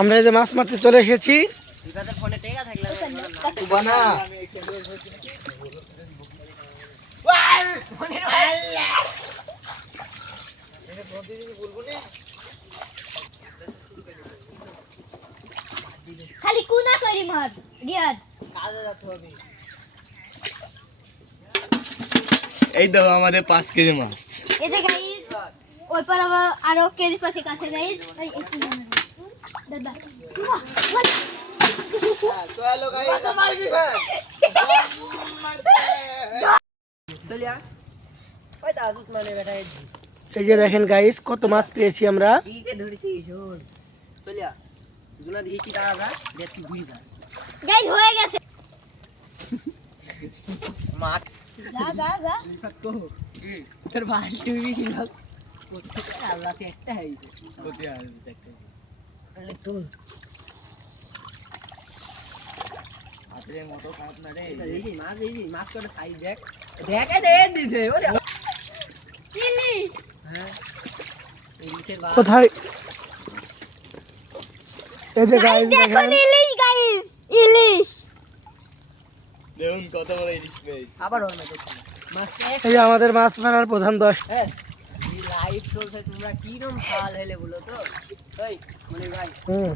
আমরা এই যে মাছ মারতে চলে এসেছি। খালি কুনা করি মার রিয়াদ কাজে যেতে হবে। এই দেখো আমাদের 5 কেজি মাছ। এই যে গাইস ওই পার আরো কেজি পাশে কাছে গাইস এই একটু দাদা চলো গাইস চলিয়া ওই দাদু মানে বেটা এই যে দেখেন গাইস কত মাছ পেয়েছি আমরা। বিকে ধরেছি শোন চলিয়া গুনা দিছি দাদা দেখি ঘুরি যা গাইস হয়ে গেছে মাছ যা যা যা তো তোর বালতি উবি ছিল কোথা আল্লাহ তে একটা হইছে কোথা হইছে একটা আরে তো আরে মোটো কাট না রে এই মাছ করে সাইজ দেখ দেখে দে দিছে ওরে ইলি হ্যাঁ ইলিশের বাপ কোথায়? এই যে গাইস দেখুন দেখেন ইলিশ গাইস ইলিশ দেখুন কত বড় ইলিশ পেয়েছি আবার ওর মধ্যে মাছ এই যে আমাদের মাছ মারার প্রধান দশ। হ্যাঁ লাইভ চলছে তোমরা কি রকম হাল হেলে বলো তো এই মনি ভাই হুম